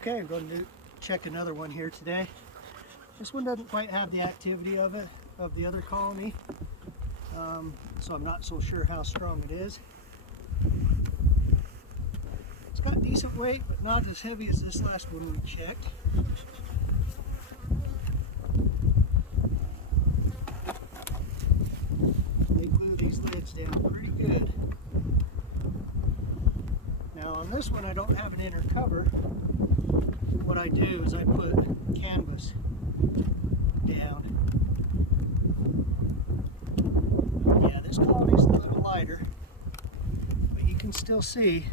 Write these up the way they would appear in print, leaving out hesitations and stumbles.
Okay, I'm going to check another one here today. This one doesn't quite have the activity of the other colony, so I'm not so sure how strong it is. It's got decent weight, but not as heavy as this last one we checked. They glue these lids down pretty good. Now on this one I don't have an inner cover. What I do is I put canvas down. Yeah, this colony's a little lighter, but you can still see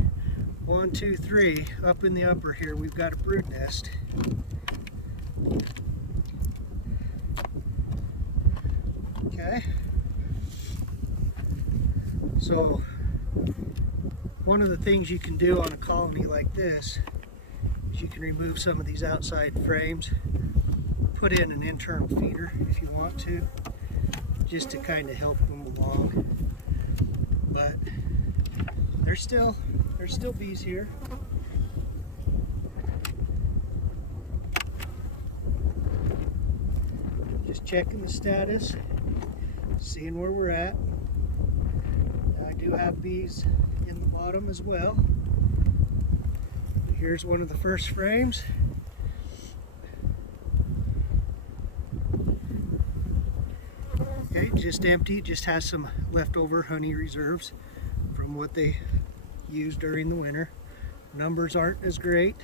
1, 2, 3 up in the upper here. We've got a brood nest. Okay, so one of the things you can do on a colony like this is you can remove some of these outside frames, put in an internal feeder if you want to, just to kind of help them along. But there's still bees here. Just checking the status, seeing where we're at. I do have bees in the bottom as well. Here's one of the first frames. Okay, just empty, just has some leftover honey reserves from what they used during the winter. Numbers aren't as great.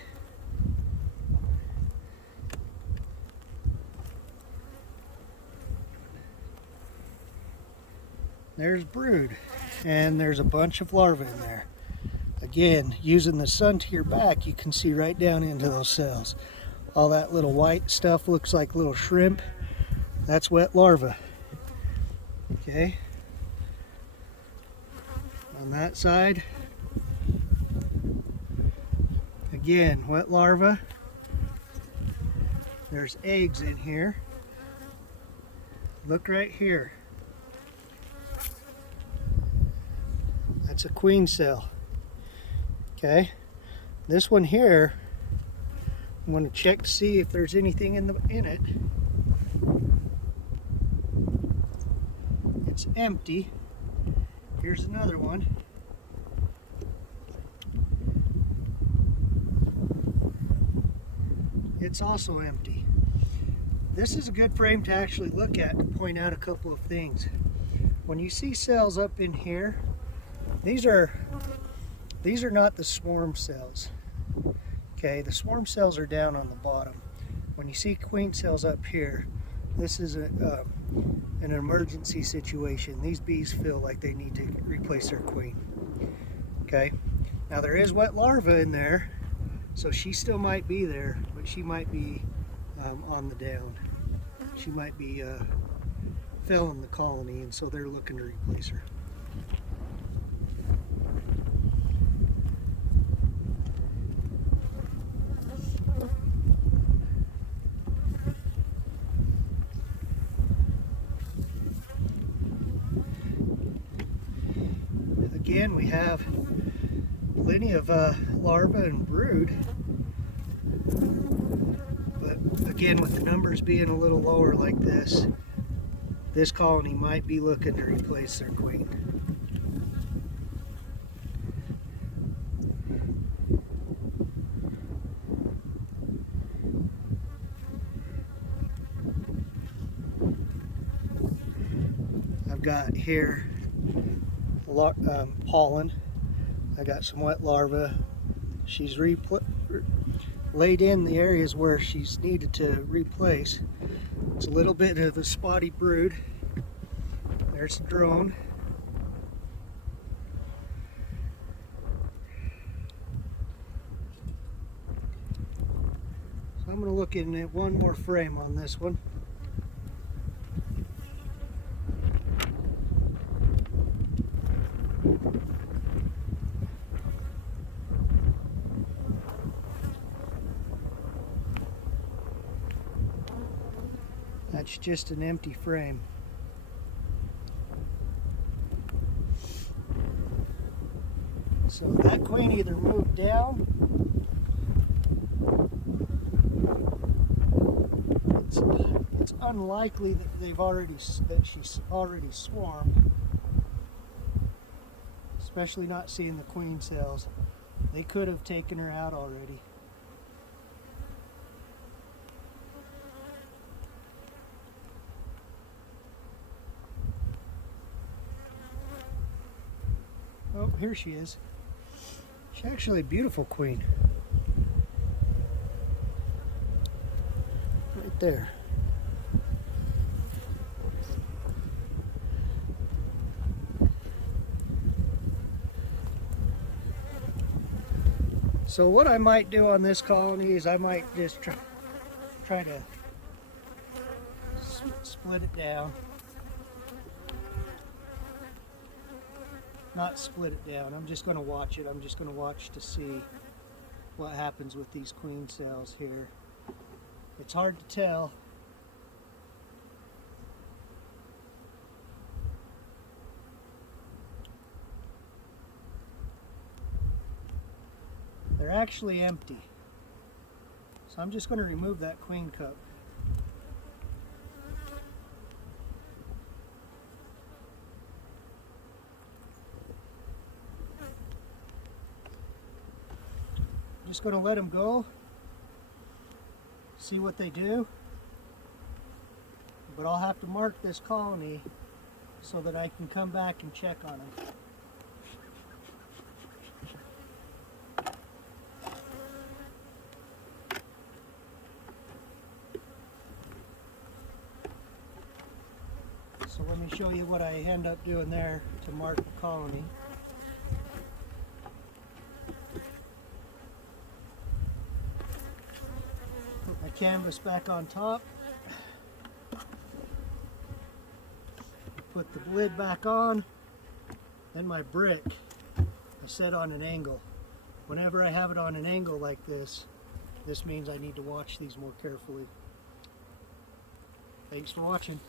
There's brood, and there's a bunch of larvae in there. Again, using the sun to your back, you can see right down into those cells. All that little white stuff looks like little shrimp. That's wet larvae. Okay. On that side, again, wet larvae. There's eggs in here. Look right here. That's a queen cell. Okay, this one here, I'm going to check to see if there's anything in it. It's empty. Here's another one. It's also empty. This is a good frame to actually look at to point out a couple of things. When you see cells up in here, these are not the swarm cells. Okay, the swarm cells are down on the bottom. When you see queen cells up here, this is an emergency situation. These bees feel like they need to replace their queen. Okay, now there is wet larvae in there, so she still might be there, but she might be on the down. She might be fell in the colony, and so they're looking to replace her. Again, we have plenty of larvae and brood, but again, with the numbers being a little lower like this colony might be looking to replace their queen. I've got here pollen. I got some wet larvae. She's laid in the areas where she's needed to replace. It's a little bit of a spotty brood. There's the drone. So I'm going to look in at one more frame on this one. That's just an empty frame. So that queen either moved down unlikely that she's already swarmed, especially not seeing the queen cells. They could have taken her out already. Oh, here she is. She's actually a beautiful queen. Right there. So what I might do on this colony is I might just try to split it down. Not split it down. I'm just going to watch it. I'm just going to watch to see what happens with these queen cells here. It's hard to tell. They're actually empty. So I'm just going to remove that queen cup. Just going to let them go, see what they do, but I'll have to mark this colony so that I can come back and check on them. So let me show you what I end up doing there to mark the colony. Put my canvas back on top. Put the lid back on. Then my brick I set on an angle. Whenever I have it on an angle like this, this means I need to watch these more carefully. Thanks for watching.